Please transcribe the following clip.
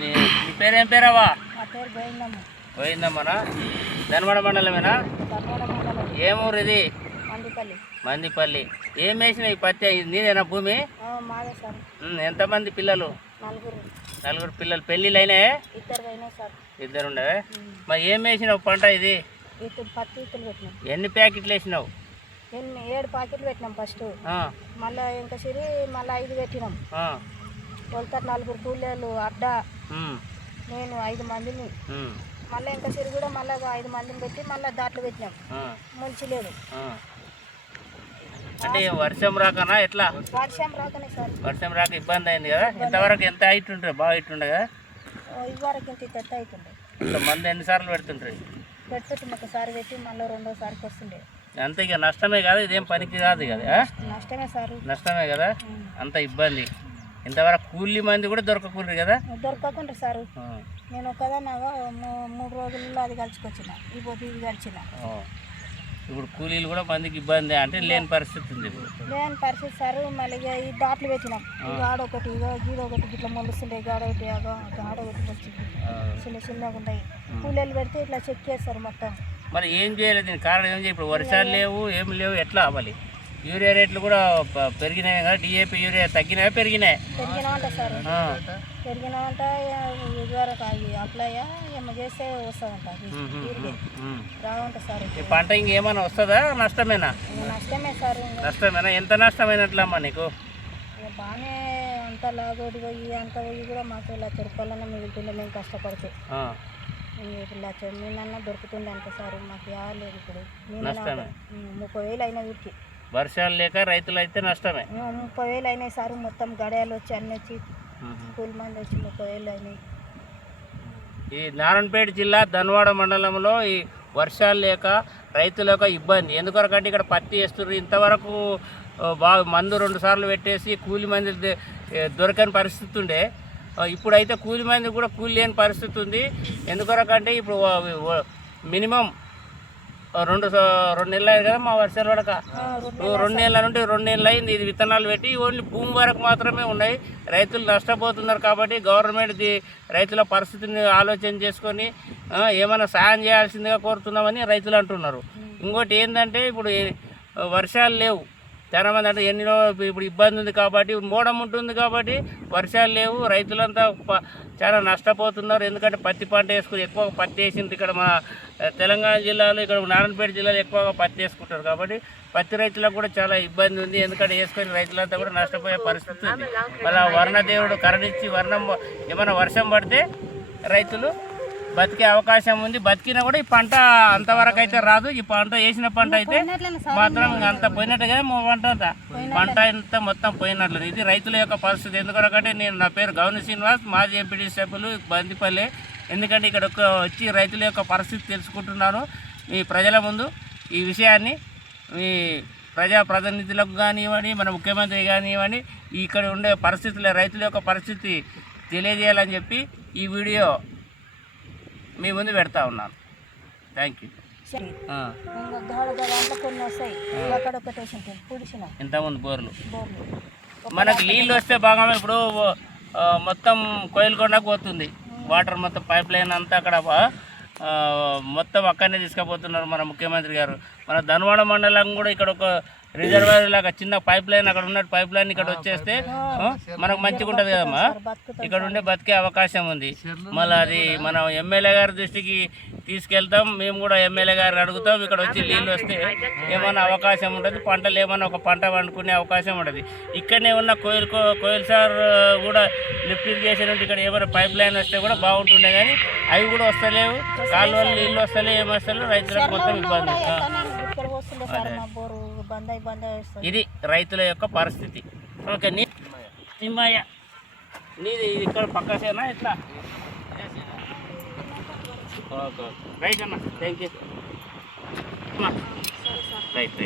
నీ పేరేం పేరావా? మా పేరు గోవిందమ్మ. పోయిందమ్మనా? ధనమడ మండలమేనా? ధర్మవరం మండలం, ఏమూరు ఇది? మందిపల్లి. మందిపల్లి. ఏం వేసినావు ఈ పత్తి? నీదేనా భూమి? మాదే సార్. ఎంతమంది పిల్లలు? నలుగురు. నలుగురు పిల్లలు. పెళ్ళిళ్ళు అయినాయే? ఇద్దరు అయినాయి సార్. ఇద్దరు ఉండవే. మరి ఏం వేసినావు పంట ఇది? ఇద్దరు పత్తి ఇత్తులు పెట్టినాం. ఎన్ని ప్యాకెట్లు వేసినావు? 7 ప్యాకెట్లు పెట్టినాం ఫస్ట్. మళ్ళీ ఇంకా సిరి మళ్ళీ 5 పెట్టినాం. వెళ్తారు 4 కూలీలు అడ్డ, నేను 5 మందిని. మళ్ళీ ఇంకా సిరి కూడా మళ్ళీ 5 మందిని పెట్టి మళ్ళీ దాంట్లో పెట్టినాం. ముంచలేదు. అంటే వర్షం రాకనా ఎట్లా? వర్షం రాకనే సార్. వర్షం రాక ఇబ్బంది అయింది కదా. ఇంతవరకు ఎంత హైట్ ఉంటుంది? బాగా హైట్ ఉండే కదా. ఇదివరకు ఇంత పెద్ద అవుతుండే. మంది ఎన్నిసార్లు పెడుతుంటారు? పెడుతుంటే ఒకసారి పెట్టి మళ్ళీ 2వసారికి వస్తుండే. అంతే ఇక నష్టమే కదా. ఇదేం పనికి కాదు కదా. నష్టమే సార్. నష్టమే కదా. అంత ఇబ్బంది. ఇంతవరకు కూలీ మంది కూడా దొరకకూడదు కదా. దొరకకుండా సార్. నేను ఒకదానాగా 3 రోజుల్లో అది గడిచుకొచ్చిన. ఇది గడిచిన. ఇప్పుడు కూలీలు కూడా మందికి ఇబ్బంది అంటే లేని పరిస్థితి ఉంది. లేని పరిస్థితి సార్. మళ్ళీ ఈ దాట్లు పెట్టినాం. గాడొకటి గీడొకటి ఇట్లా మొలుస్తుండే. గాడొకటి గాడొకటి వచ్చింది. చిన్న చిన్నగా ఉంటాయి. కూలీలు పెడితే ఇట్లా చెక్ చేస్తారు మొత్తం. మరి ఏం చేయలేదు? దీనికి కారణం ఏం చేయాలి? ఇప్పుడు వర్షాలు లేవు, ఏం లేవు, ఎట్లా అవ్వాలి? యూరియా రేట్లు కూడా పెరిగినాయి కదా. డిఏపి యూరియా తగ్గినాయా పెరిగినాయి? పెరిగినామంట సార్. పెరిగినామంట. ఇదివరకు అప్లై ఏమో చేస్తే వస్తుందంట. రావంట సార్. ఈ పంట ఇంకేమైనా వస్తుందా? నష్టమేనా? నష్టమే సార్. నష్టమేనా? ఎంత నష్టమైనట్లమ్మా నీకు? బాగానే అంత లాగోడి పోయి అంత పోయి కూడా మాకు ₹1,00,000 మిగులుతుండే మేము కష్టపడితే. మీనన్నా దొరుకుతుండే అంత సార్. మాకు లేదు ఇప్పుడు. 30,000 అయినా వీటికి. వర్షాలు లేక రైతులు అయితే నష్టమే. 30,000 అయినాయి సార్. మొత్తం గడియాలు వచ్చి అన్నీ వచ్చి కూలి మంది వచ్చి 30,000 అయినాయి. ఈ నారాయణపేట జిల్లా ధన్వాడ మండలంలో ఈ వర్షాలు లేక రైతుల యొక్క ఇబ్బంది. ఎందుకొరకంటే ఇక్కడ పత్తి వేస్తున్నారు. ఇంతవరకు బాగా మందు 2 సార్లు పెట్టేసి కూలి మంది దొరకని పరిస్థితి ఉండే. ఇప్పుడైతే కూలి మంది కూడా కూలి లేని పరిస్థితి ఉంది. ఎందుకొరకంటే ఇప్పుడు మినిమం 2 నెలలు అయింది కదా మా వర్షాలు పడక. 2 నెలల నుండి 2 నెలలు అయింది. ఇది విత్తనాలు పెట్టి ఓన్లీ భూమి వరకు మాత్రమే ఉన్నాయి. రైతులు నష్టపోతున్నారు. కాబట్టి గవర్నమెంట్ రైతుల పరిస్థితిని ఆలోచన చేసుకొని ఏమైనా సాయం చేయాల్సిందిగా కోరుతున్నామని రైతులు అంటున్నారు. ఇంకోటి ఏంటంటే ఇప్పుడు వర్షాలు లేవు. చాలా మంది అంటే ఎన్నో ఇప్పుడు ఇబ్బంది ఉంది కాబట్టి, మోడం ఉంటుంది కాబట్టి వర్షాలు లేవు. రైతులంతా చాలా నష్టపోతున్నారు. ఎందుకంటే పత్తి పంట వేసుకుని ఎక్కువగా పత్తి వేసింది ఇక్కడ మన తెలంగాణ జిల్లాలో, ఇక్కడ నారాయణపేట జిల్లాలో ఎక్కువగా పత్తి వేసుకుంటారు. కాబట్టి పత్తి రైతులకు కూడా చాలా ఇబ్బంది ఉంది. ఎందుకంటే వేసుకొని రైతులంతా కూడా నష్టపోయే పరిస్థితి ఉంది. మళ్ళీ వర్ణదేవుడు కరుణించి ఏమైనా వర్షం పడితే రైతులు బతికే అవకాశం ఉంది. బతికినా కూడా ఈ పంట అంతవరకు అయితే రాదు. ఈ పంట వేసిన పంట అయితే మాత్రం అంత పోయినట్టుగా పంట అంతా మొత్తం పోయినట్లు. ఇది రైతుల యొక్క పరిస్థితి. ఎందుకంటే నా పేరు గౌని శ్రీనివాస్, మాజీ ఎంపీడీ సభ్యులు బందిపల్లి. ఎందుకంటే ఇక్కడ వచ్చి రైతుల యొక్క పరిస్థితి తెలుసుకుంటున్నాను మీ ప్రజల ముందు. ఈ విషయాన్ని మీ ప్రజాప్రతినిధులకు కానివ్వండి, మన ముఖ్యమంత్రి కానివ్వండి, ఇక్కడ ఉండే పరిస్థితుల రైతుల యొక్క పరిస్థితి తెలియజేయాలని చెప్పి ఈ వీడియో మీ ముందు పెడతా ఉన్నాను. Thank you. ఇంతకుముందు బోర్లు మనకు నీళ్ళు వస్తే బాగా. ఇప్పుడు మొత్తం కోయిలకొండకు పోతుంది వాటర్. మొత్తం పైప్ లైన్ అంతా అక్కడ మొత్తం అక్కడనే తీసుకుపోతున్నారు మన ముఖ్యమంత్రి గారు. మన ధన్వాడ మండలం కూడా ఇక్కడ ఒక రిజర్వాయర్ లాగా చిన్న పైప్ లైన్ అక్కడ ఉన్న పైప్ లైన్ ఇక్కడ వచ్చేస్తే మనకు మంచిగా ఉంటుంది కదమ్మా. ఇక్కడ ఉండే బతికే అవకాశం ఉంది. మళ్ళీ అది మనం ఎమ్మెల్యే గారి దృష్టికి తీసుకెళ్తాం. మేము కూడా ఎమ్మెల్యే గారిని అడుగుతాం. ఇక్కడ వచ్చి నీళ్ళు వస్తే ఏమైనా అవకాశం ఉంటుంది. పంటలు ఏమైనా ఒక పంట వండుకునే అవకాశం ఉంటుంది. ఇక్కడనే ఉన్న కోయిల్ సార్ కూడా లిఫ్ట్ ఇరిగేషన్ ఉంటే ఇక్కడ ఏమైనా పైప్ లైన్ వస్తే కూడా బాగుంటుండే. కానీ అవి కూడా వస్తలేవు. కాలువలు నీళ్ళు వస్తలేవు, ఏమొస్తలేవు. రైతులకు మొత్తం ఇబ్బంది. ఇది రైతుల యొక్క పరిస్థితి. ఓకే. నిమ్మయ్య నీది ఇక్కడ పక్కసేనా ఎట్లా? ఓకే రైట్ అన్న. Thank you. రైట్.